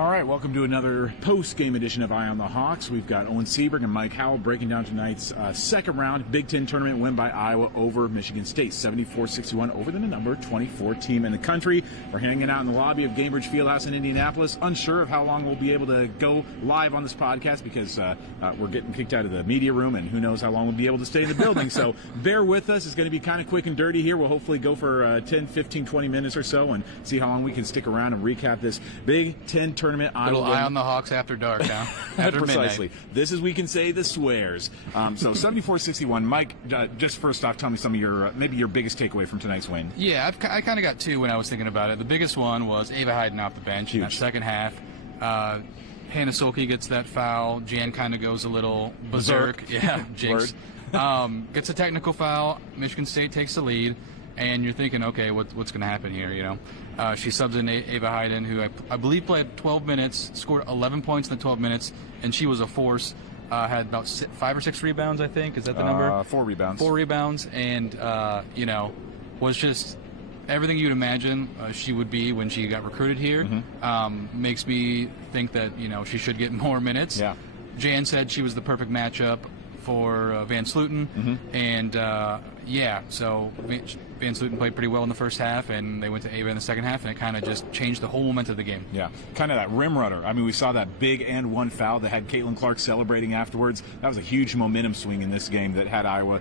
All right, welcome to another post-game edition of Eye on the Hawks. We've got Owen Seaberg and Mike Howell breaking down tonight's second round Big Ten Tournament win by Iowa over Michigan State, 74-61 over the number 24 team in the country. We're hanging out in the lobby of Gainbridge Fieldhouse in Indianapolis, unsure of how long we'll be able to go live on this podcast because we're getting kicked out of the media room, and who knows how long we'll be able to stay in the building. So bear with us. It's going to be kind of quick and dirty here. We'll hopefully go for 10, 15, 20 minutes or so and see how long we can stick around and recap this Big Ten Tournament. Little Eye on the Hawks after dark, huh? After Precisely. midnight. This is, we can say, the swears. So 74-61. Mike, just first off, tell me some of your maybe your biggest takeaway from tonight's win. Yeah, I kind of got two when I was thinking about it. The biggest one was Ava Hayden off the bench in that second half. Hannah Solke gets that foul. Jan kind of goes a little berserk. Yeah, jinx. Gets a technical foul. Michigan State takes the lead. And you're thinking, okay, what's going to happen here, you know? She subs in Ava Hayden, who I believe played 12 minutes, scored 11 points in the 12 minutes, and she was a force. Had about 5 or 6 rebounds, I think. Is that the number? 4 rebounds. 4 rebounds, and, you know, was just everything you'd imagine she would be when she got recruited here. Makes me think that, you know, she should get more minutes. Yeah. Jan said she was the perfect matchup for Van Sluten, and yeah, so Van Sluten played pretty well in the first half, and they went to Ava in the second half, and it kind of just changed the whole momentum of the game. Yeah, kind of that rim runner. I mean, we saw that big and one foul that had Caitlin Clark celebrating afterwards. That was a huge momentum swing in this game that had Iowa.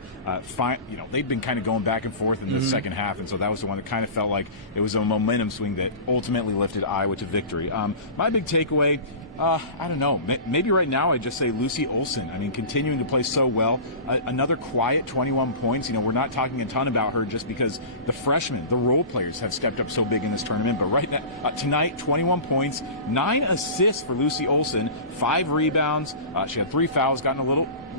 You know, they'd been kind of going back and forth in the second half, and so that was the one that kind of felt like it was a momentum swing that ultimately lifted Iowa to victory. My big takeaway. I don't know. Maybe right now I'd just say Lucy Olson. I mean, continuing to play so well. Another quiet 21 points. You know, we're not talking a ton about her just because the freshmen, the role players, have stepped up so big in this tournament. But right now, tonight, 21 points, 9 assists for Lucy Olson, 5 rebounds. She had 3 fouls, gotten a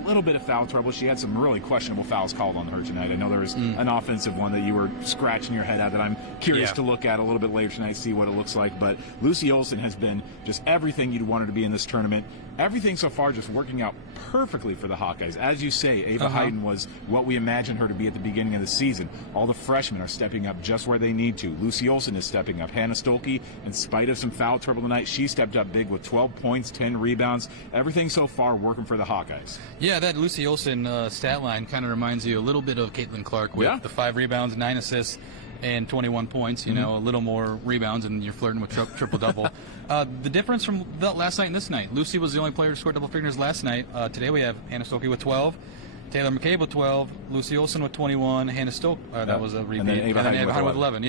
little bit of foul trouble. She had some really questionable fouls called on her tonight. I know there was an offensive one that you were scratching your head at that I'm curious to look at a little bit later tonight, see what it looks like. But Lucy Olson has been just everything you'd want her to be in this tournament. Everything so far just working out perfectly for the Hawkeyes. As you say, Ava Hayden was what we imagined her to be at the beginning of the season. All the freshmen are stepping up just where they need to. Lucy Olson is stepping up. Hannah Stolke, in spite of some foul trouble tonight, she stepped up big with 12 points, 10 rebounds. Everything so far working for the Hawkeyes. Yeah, that Lucy Olson stat line kind of reminds you a little bit of Caitlin Clark with the 5 rebounds, 9 assists, and 21 points. You know, a little more rebounds, and you're flirting with triple-double. The difference from last night and this night, Lucy was the only player to score double figures last night. Today we have Hannah Stolke with 12, Taylor McCabe with 12, Lucy Olson with 21, Hannah Stolke, that was a repeat, and then Ava Hayden with 11.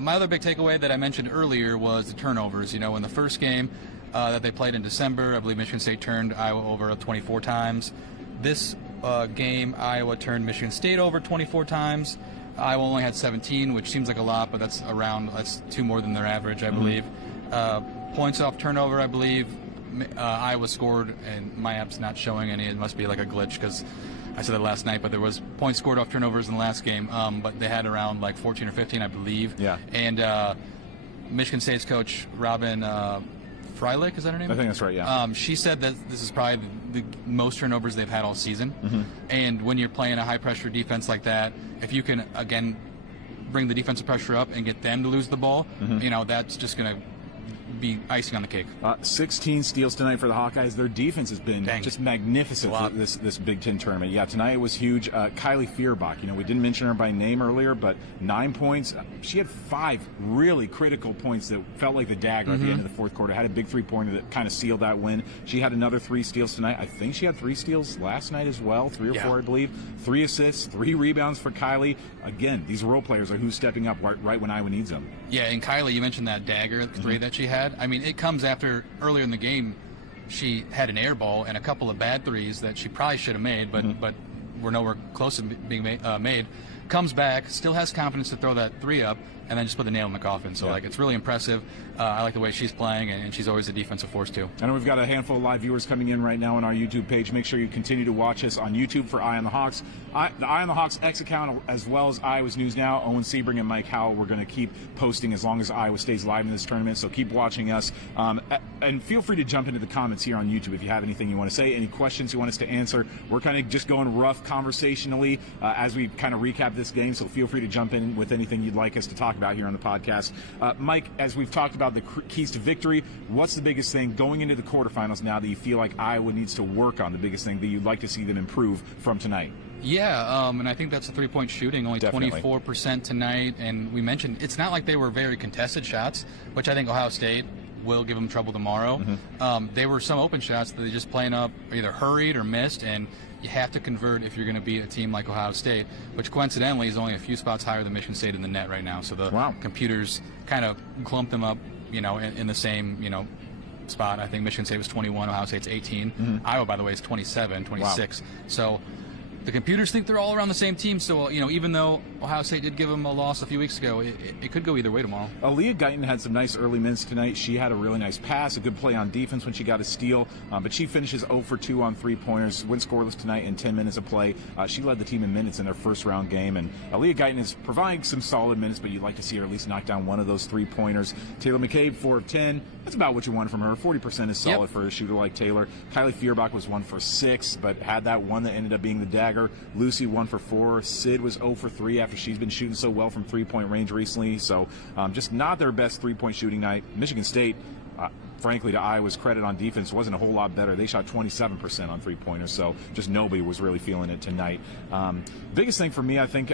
My other big takeaway that I mentioned earlier was the turnovers. You know, in the first game that they played in December, I believe Michigan State turned Iowa over 24 times. This game, Iowa turned Michigan State over 24 times. Iowa only had 17, which seems like a lot, but that's 2 more than their average, I believe. Points off turnover, I believe, Iowa scored, and my app's not showing any. It must be like a glitch because I said that last night, but there was points scored off turnovers in the last game, but they had around like 14 or 15, I believe. Yeah. And Michigan State's coach, Robin Freilich, is that her name? I think that's right, yeah. She said that this is probably the most turnovers they've had all season. And when you're playing a high-pressure defense like that, if you can, again, bring the defensive pressure up and get them to lose the ball, you know, that's just going to be icing on the cake. 16 steals tonight for the Hawkeyes. Their defense has been just magnificent for this Big Ten tournament. Yeah, tonight it was huge. Kylie Fierbach, you know, we didn't mention her by name earlier, but 9 points. She had 5 really critical points that felt like the dagger at the end of the fourth quarter. Had a big 3-pointer that kind of sealed that win. She had another 3 steals tonight. I think she had 3 steals last night as well, 3 or 4, I believe. 3 assists, 3 rebounds for Kylie. Again, these role players are who's stepping up right when Iowa needs them. Yeah, and Kylie, you mentioned that dagger 3 that she had. I mean, it comes after earlier in the game she had an air ball and a couple of bad threes that she probably should have made, but were nowhere close to being made. Comes back, still has confidence to throw that 3 up, and then just put the nail in the coffin. So, like, it's really impressive. I like the way she's playing, and she's always a defensive force, too. I know we've got a handful of live viewers coming in right now on our YouTube page. Make sure you continue to watch us on YouTube for Eye on the Hawks. The Eye on the Hawks X account, as well as Iowa's News Now. Owen Seaberg and Mike Howell, we're going to keep posting as long as Iowa stays live in this tournament, so keep watching us. And feel free to jump into the comments here on YouTube if you have anything you want to say, any questions you want us to answer. We're kind of just going rough conversationally as we kind of recap this game, so feel free to jump in with anything you'd like us to talk about here on the podcast. Mike, as we've talked about the keys to victory, what's the biggest thing going into the quarterfinals now that you feel like Iowa needs to work on, the biggest thing that you'd like to see them improve from tonight? Yeah, and I think that's a three-point shooting, only Definitely. 24% tonight. And we mentioned it's not like they were very contested shots, which I think Ohio State will give them trouble tomorrow. They were some open shots that they just playing up, either hurried or missed, and you have to convert if you're going to beat a team like Ohio State, which coincidentally is only a few spots higher than Michigan State in the net right now. So the computers kind of clump them up, in the same, spot. I think Michigan State was 21, Ohio State's 18. Iowa, by the way, is 27, 26. Wow. So the computers think they're all around the same team, so, even though Ohio State did give them a loss a few weeks ago, it could go either way tomorrow. Aaliyah Guyton had some nice early minutes tonight. She had a really nice pass, a good play on defense when she got a steal, but she finishes 0 for 2 on three-pointers, went scoreless tonight in 10 minutes of play. She led the team in minutes in their first-round game, and Aaliyah Guyton is providing some solid minutes, but you'd like to see her at least knock down one of those three-pointers. Taylor McCabe, 4 of 10. That's about what you want from her. 40% is solid for a shooter like Taylor. Kylie Feuerbach was 1 for 6, but had that one that ended up being the dagger. Lucy 1 for 4. Sid was 0 for 3 after she's been shooting so well from three-point range recently. So just not their best three-point shooting night. Michigan State, frankly, to Iowa's credit on defense, wasn't a whole lot better. They shot 27% on three-pointers, so just nobody was really feeling it tonight. Biggest thing for me, I think,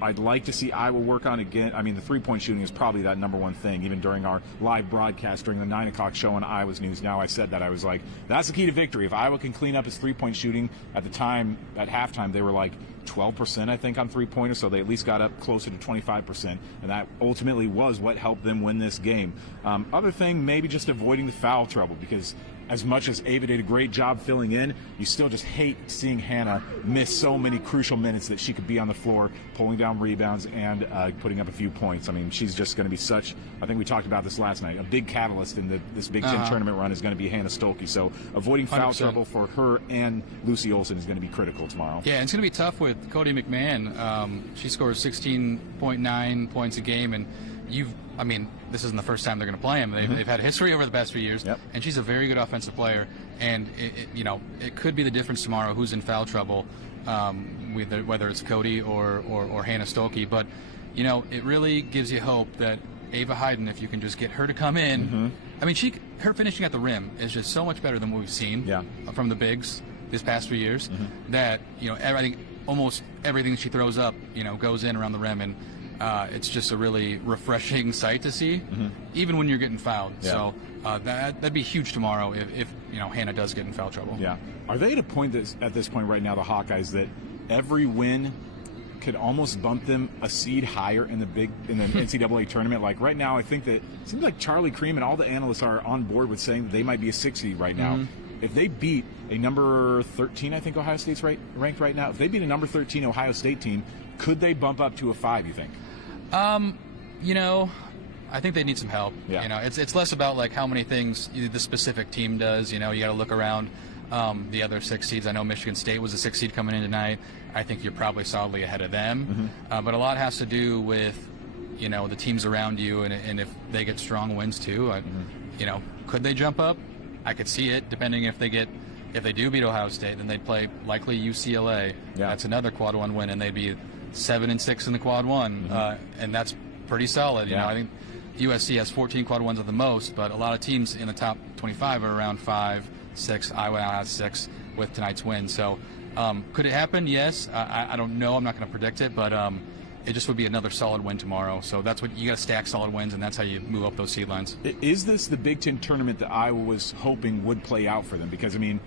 I'd like to see Iowa work on again. I mean, the three-point shooting is probably that number one thing, even during our live broadcast during the 9 o'clock show on Iowa's News Now. I said that. I was like, that's the key to victory. If Iowa can clean up his three-point shooting, at the time, at halftime, they were like 12%, I think, on three-pointers, so they at least got up closer to 25%, and that ultimately was what helped them win this game. Other thing, maybe just avoiding the foul trouble, because as much as Ava did a great job filling in, you still just hate seeing Hannah miss so many crucial minutes that she could be on the floor, pulling down rebounds and putting up a few points. I mean, she's just going to be such, I think we talked about this last night, a big catalyst in this Big Ten tournament run is going to be Hannah Stolke. So avoiding foul 100%. trouble for her and Lucy Olson is going to be critical tomorrow. Yeah, and it's going to be tough with Cody McMahon. She scores 16.9 points a game, and this isn't the first time they're going to play him. They've had a history over the past few years, and she's a very good offensive player. And it could be the difference tomorrow who's in foul trouble, whether it's Cody or Hannah Stolke. But it really gives you hope that Ava Hayden, if you can just get her to come in. I mean, her finishing at the rim is just so much better than what we've seen from the bigs this past few years. That I think almost everything she throws up goes in around the rim, and it's just a really refreshing sight to see, even when you're getting fouled. So that'd be huge tomorrow if Hannah does get in foul trouble. Yeah. Are they at a point at this point right now, the Hawkeyes, that every win could almost bump them a seed higher in the NCAA tournament? Like right now, I think that it seems like Charlie Cream and all the analysts are on board with saying that they might be a 6 seed right now. If they beat a number 13, I think Ohio State's ranked right now. If they beat a number 13 Ohio State team, could they bump up to a 5, you think? I think they need some help. It's less about like how many things the specific team does. You got to look around the other 6 seeds. I know Michigan State was a 6 seed coming in tonight. I think you're probably solidly ahead of them. But a lot has to do with the teams around you, and if they get strong wins too. Could they jump up? I could see it, depending if they do beat Ohio State, then they'd play likely UCLA. That's another quad 1 win, and they'd be 7-6 in the quad 1, and that's pretty solid. I think USC has 14 quad 1s at the most, but a lot of teams in the top 25 are around 5, 6. Iowa has 6 with tonight's win. So could it happen? Yes. I don't know. I'm not going to predict it, but it just would be another solid win tomorrow. So that's what you got to stack solid wins, and that's how you move up those seed lines. Is this the Big Ten tournament that Iowa was hoping would play out for them? Because, I mean,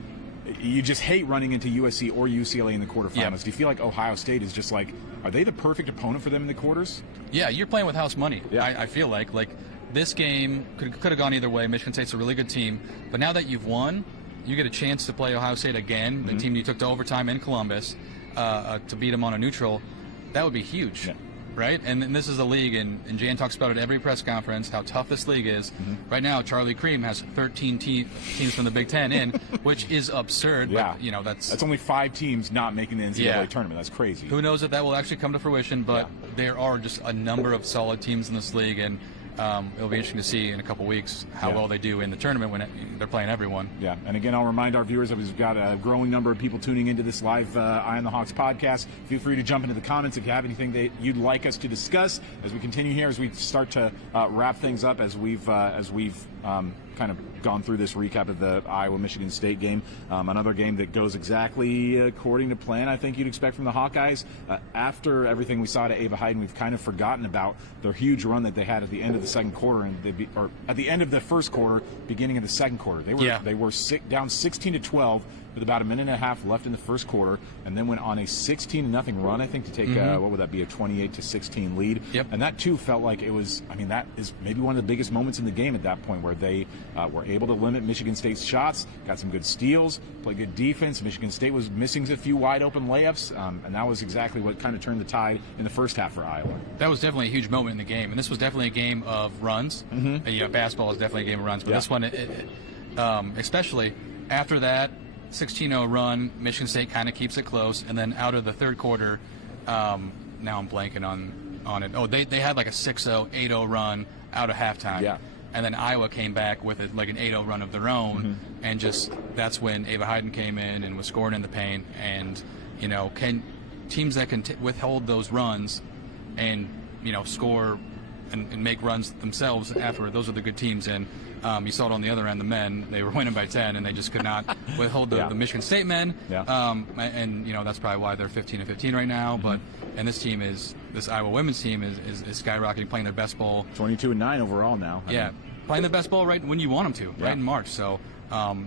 you just hate running into USC or UCLA in the quarterfinals. Do you feel like Ohio State is just like, are they the perfect opponent for them in the quarters? Yeah, you're playing with house money. I feel like this game could have gone either way. Michigan State's a really good team, but now that you've won, you get a chance to play Ohio State again, the team you took to overtime in Columbus, to beat them on a neutral. That would be huge. Right? And this is a league, and Jan talks about it every press conference, how tough this league is. Right now, Charlie Cream has 13 teams from the Big Ten in, which is absurd. But, that's only 5 teams not making the NCAA tournament. That's crazy. Who knows if that will actually come to fruition, but there are just a number of solid teams in this league, and it'll be interesting to see in a couple weeks how well they do in the tournament when they're playing everyone. Yeah, and again, I'll remind our viewers that we've got a growing number of people tuning into this live Eye on the Hawks podcast. Feel free to jump into the comments if you have anything that you'd like us to discuss as we continue here, as we start to wrap things up, as we've kind of gone through this recap of the Iowa-Michigan State game. Another game that goes exactly according to plan, I think you'd expect from the Hawkeyes. After everything we saw to Iowa Hawkeyes, we've kind of forgotten about their huge run that they had at the end of the second quarter, and or at the end of the first quarter, beginning of the second quarter. They were down 16-12 with about a minute and a half left in the first quarter, and then went on a 16-0 run, I think, to take what would that be, a 28-16 lead. Yep. And that too felt like it was. I mean, that is maybe one of the biggest moments in the game at that point, where they were able to limit Michigan State's shots, got some good steals, played good defense. Michigan State was missing a few wide open layups, and that was exactly what kind of turned the tide in the first half for Iowa. That was definitely a huge moment in the game, and this was definitely a game of runs. Basketball is definitely a game of runs, but this one, especially after that 16-0 run, Michigan State kind of keeps it close, and then out of the third quarter, now I'm blanking on it. Oh, they had like a 6-0, 8-0 run out of halftime. Yeah. And then Iowa came back with like an 8-0 run of their own, and just that's when Iowa Hawkeyes came in and was scoring in the paint. And can teams that can withhold those runs and score and make runs themselves afterward, those are the good teams. And you saw it on the other end, the men, they were winning by 10, and they just could not withhold the Michigan State men. And that's probably why they're 15-15 right now. But and this Iowa women's team is skyrocketing, playing their best ball. 22-9 overall now. Playing the best ball right when you want them to, right in March. So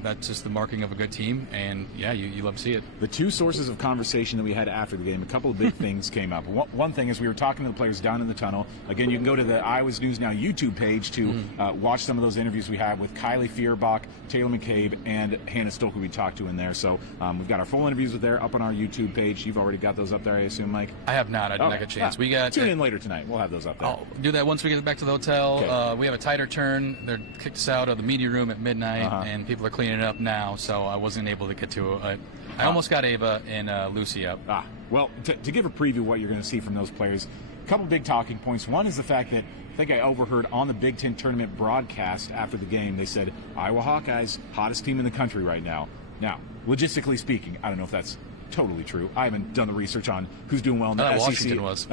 that's just the marking of a good team, and you love to see it. The two sources of conversation that we had after the game, a couple of big things came up. One thing is we were talking to the players down in the tunnel. Again, you can go to the Iowa's News Now YouTube page to watch some of those interviews we had with Kylie Feuerbach, Taylor McCabe, and Hannah Stoker we talked to in there. So we've got our full interviews with there up on our YouTube page. You've already got those up there, I assume, Mike? I have not. I didn't get a chance. Tune in later tonight. We'll have those up there. I'll do that once we get back to the hotel. Okay. We have a tighter turn. They're kicked us out of the media room at midnight, and people are cleaning it up now, so I wasn't able to get to it. I almost got Ava and Lucy up. Well, to give a preview of what you're going to see from those players, a couple big talking points. One is the fact that I think I overheard on the Big Ten Tournament broadcast after the game, they said, Iowa Hawkeyes, hottest team in the country right now. Now, logistically speaking, I don't know if that's totally true. I haven't done the research on who's doing well in the SEC. Washington was.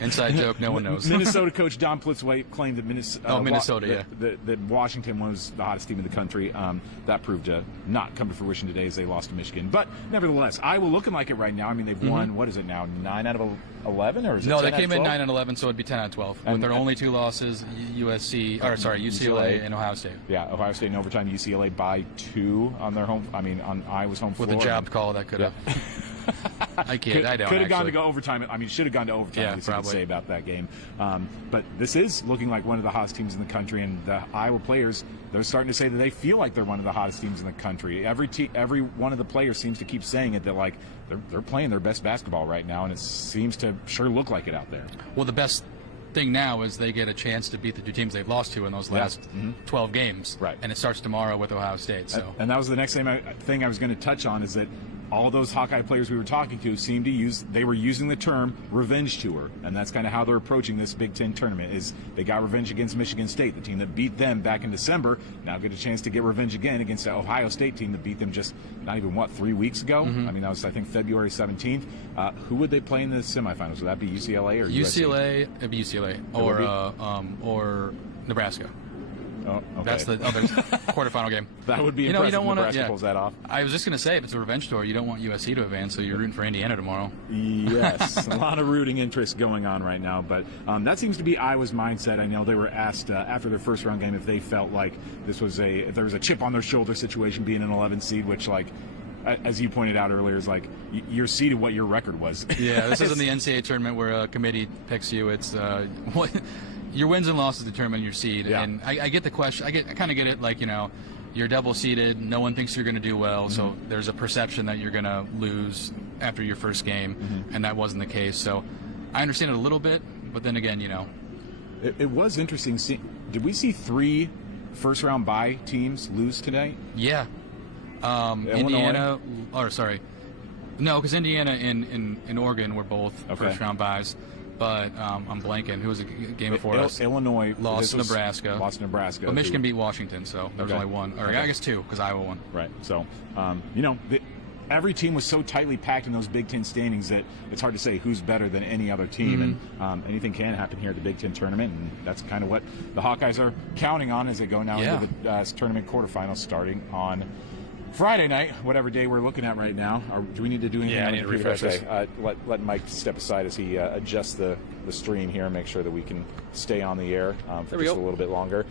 Inside joke, no one knows. Minnesota coach Don Plitzway claimed that Minnesota, that Washington was the hottest team in the country. That proved to not come to fruition today as they lost to Michigan. But nevertheless, Iowa looking like it right now. I mean, they've won, what is it now, 9 out of 11? Or is it no, 10 they came in 9 12? and 11, so it'd be 10 out of 12. With their only two losses, UCLA and Ohio State. Yeah, Ohio State in overtime, UCLA by 2 on their home. I mean, on Iowa's home floor. With a job call that could have. I kid. I don't. Could have gone to go overtime. I mean, should have gone to overtime. Yeah, at least I could say about that game. But this is looking like one of the hottest teams in the country, and the Iowa players, they're starting to say that they feel like they're one of the hottest teams in the country. Every one of the players seems to keep saying it, that like they're playing their best basketball right now, and it seems to sure look like it out there. Well, the best thing now is they get a chance to beat the two teams they've lost to in those last 12 games. Right. And it starts tomorrow with Ohio State. So. And that was the next thing I was going to touch on, is that all of those Hawkeye players we were talking to seemed to they were using the term revenge tour, and that's kind of how they're approaching this Big Ten tournament. Is they got revenge against Michigan State, the team that beat them back in December, now get a chance to get revenge again against the Ohio State team that beat them just not even 3 weeks ago. I mean, that was, I think, February 17th. Who would they play in the semifinals? Would that be UCLA or USC? It'd be UCLA or Nebraska. Oh, okay. That's the other quarterfinal game. That would be impressive. You don't want Nebraska pulls that off. I was just going to say, if it's a revenge tour, you don't want USC to advance, so you're rooting for Indiana tomorrow. Yes, a lot of rooting interest going on right now, but that seems to be Iowa's mindset. I know they were asked after their first round game if they felt like if there was a chip on their shoulder situation being an 11 seed, which, like, as you pointed out earlier, is like you're seeded what your record was. Yeah, this isn't the NCAA tournament where a committee picks you. It's what. Your wins and losses determine your seed, and I get the question. I kind of get it. Like, you're double seeded. No one thinks you're going to do well, so there's a perception that you're going to lose after your first game, and that wasn't the case. So I understand it a little bit, but then again, it was interesting. Did we see 3 first-round bye teams lose today? Yeah, Indiana. Or sorry, no, because Indiana and Oregon were both first-round byes. but I'm blanking. Who was the game before us? Illinois lost to Nebraska. Lost to Nebraska. But Michigan beat Washington, so there was only one. Or I guess two, because Iowa won. Right. So, every team was so tightly packed in those Big Ten standings that it's hard to say who's better than any other team. And anything can happen here at the Big Ten Tournament, and that's kind of what the Hawkeyes are counting on as they go now into the tournament quarterfinals starting on Friday night, whatever day we're looking at right now. Do we need to do anything? Yeah, I need to refresh this. Let Mike step aside as he adjusts the stream here and make sure that we can stay on the air for just a little bit longer.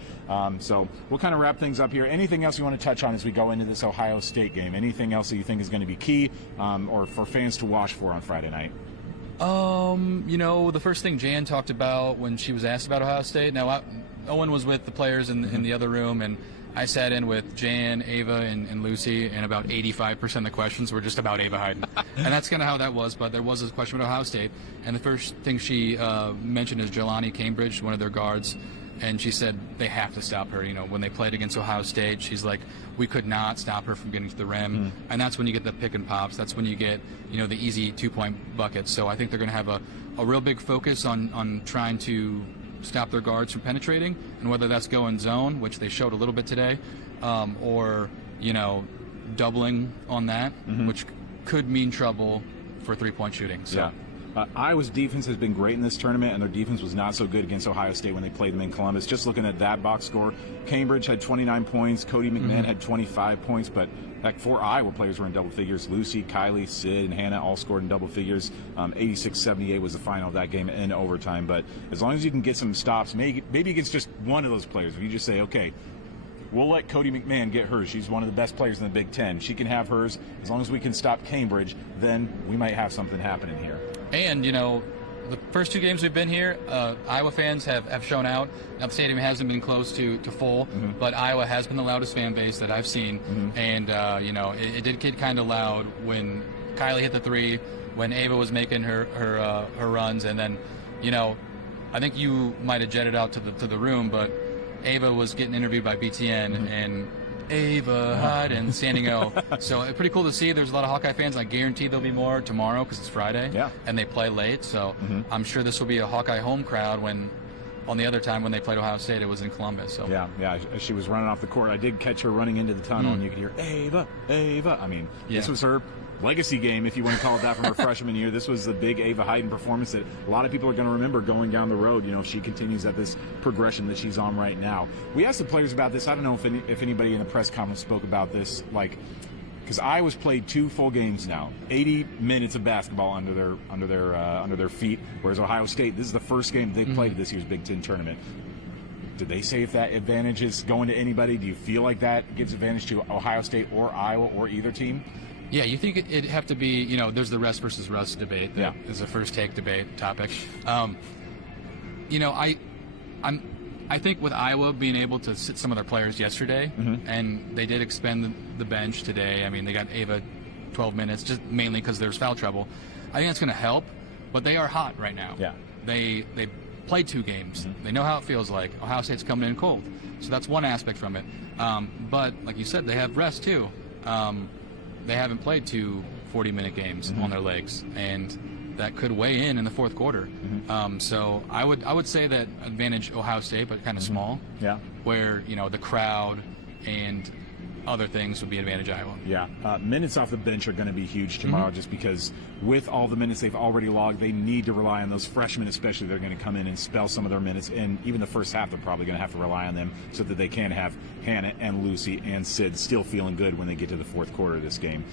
So we'll kind of wrap things up here. Anything else you want to touch on as we go into this Ohio State game? Anything else that you think is going to be key or for fans to watch for on Friday night? The first thing Jan talked about when she was asked about Ohio State. Now, Owen was with the players in the other room, and I sat in with Jan, Ava, and Lucy, and about 85% of the questions were just about Ava Hayden. And that's kind of how that was, but there was a question about Ohio State. And the first thing she mentioned is Jelani Cambridge, one of their guards, and she said they have to stop her. When they played against Ohio State, she's like, we could not stop her from getting to the rim. And that's when you get the pick and pops. That's when you get, the easy 2-point buckets. So I think they're going to have a real big focus on trying to stop their guards from penetrating, and whether that's going zone, which they showed a little bit today, or doubling on that, which could mean trouble for 3-point shooting. So Iowa's defense has been great in this tournament, and their defense was not so good against Ohio State when they played them in Columbus. Just looking at that box score, Cambridge had 29 points, Cody McMahon had 25 points, but 4 Iowa players were in double figures. Lucy, Kylie, Sid, and Hannah all scored in double figures. 86-78 was the final of that game in overtime. But as long as you can get some stops, maybe against just one of those players, if you just say, okay, we'll let Cody McMahon get hers. She's one of the best players in the Big Ten. She can have hers. As long as we can stop Cambridge, then we might have something happening here. And, the first 2 games we've been here, Iowa fans have shown out. Now, the stadium hasn't been close to full, but Iowa has been the loudest fan base that I've seen. And, it did get kind of loud when Kylie hit the 3, when Ava was making her runs. And then, I think you might have jetted out to the room, but Ava was getting interviewed by BTN, and Ava Hayden standing O. So it's pretty cool to see. There's a lot of Hawkeye fans. I guarantee there'll be more tomorrow because it's Friday, and they play late. So I'm sure this will be a Hawkeye home crowd when, on the other time when they played Ohio State, it was in Columbus. So yeah, she was running off the court. I did catch her running into the tunnel, and you could hear Ava. I mean, this was her legacy game, if you want to call it that, from her freshman year. This was the big Ava Hayden performance that a lot of people are going to remember going down the road, if she continues at this progression that she's on right now. We asked the players about this. I don't know if anybody in the press conference spoke about this, because Iowa's played 2 full games now, 80 minutes of basketball under their feet, whereas Ohio State, this is the first game they've played this year's Big Ten tournament. Did they say if that advantage is going to anybody? Do you feel like that gives advantage to Ohio State or Iowa or either team? Yeah, you think it'd have to be, there's the rest versus rust debate. That is a first take debate topic. I think with Iowa being able to sit some of their players yesterday, and they did expend the bench today. I mean, they got Ava 12 minutes, just mainly because there's foul trouble. I think that's going to help, but they are hot right now. Yeah. They played 2 games. They know how it feels like. Ohio State's coming in cold. So that's one aspect from it. But like you said, they have rest too. They haven't played 2 40-minute games on their legs, and that could weigh in the fourth quarter. So I would say that advantage Ohio State, but kind of small. Yeah. Where the crowd and other things would be advantage Iowa. Yeah. Minutes off the bench are going to be huge tomorrow, just because with all the minutes they've already logged, they need to rely on those freshmen, especially. They're going to come in and spell some of their minutes, and even the first half they're probably going to have to rely on them so that they can have Hannah and Lucy and Sid still feeling good when they get to the fourth quarter of this game.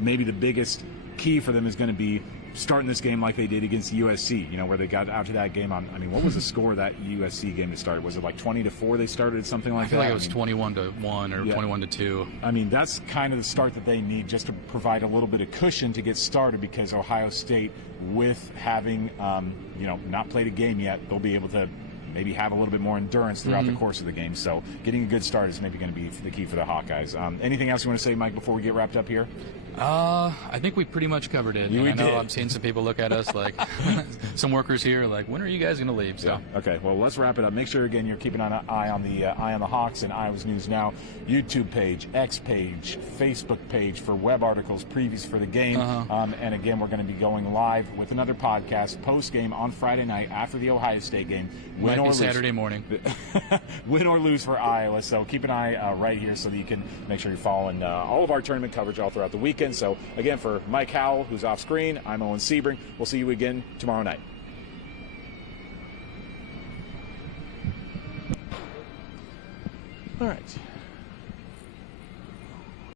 Maybe the biggest key for them is going to be starting this game like they did against USC, where they got out to that game on, what was the score of that USC game that started? Was it like 20-4 they started, something like that? I feel like it was 21-1 or 21-2. That's kind of the start that they need, just to provide a little bit of cushion to get started, because Ohio State, with having, not played a game yet, they'll be able to maybe have a little bit more endurance throughout the course of the game. So getting a good start is maybe going to be the key for the Hawkeyes. Anything else you want to say, Mike, before we get wrapped up here? I think we pretty much covered it. We I know did. I'm seeing some people look at us like, some workers here like, when are you guys going to leave? So. Yeah. Okay. Well, let's wrap it up. Make sure again you're keeping an eye on the Hawks and Iowa's News Now YouTube page, X page, Facebook page for web articles, previews for the game. And again, we're going to be going live with another podcast post game on Friday night after the Ohio State game. Might be Saturday morning. Win or lose for Iowa. So keep an eye right here so that you can make sure you're following all of our tournament coverage all throughout the weekend. So, again, for Mike Howell, who's off screen, I'm Owen Sebring. We'll see you again tomorrow night. All right.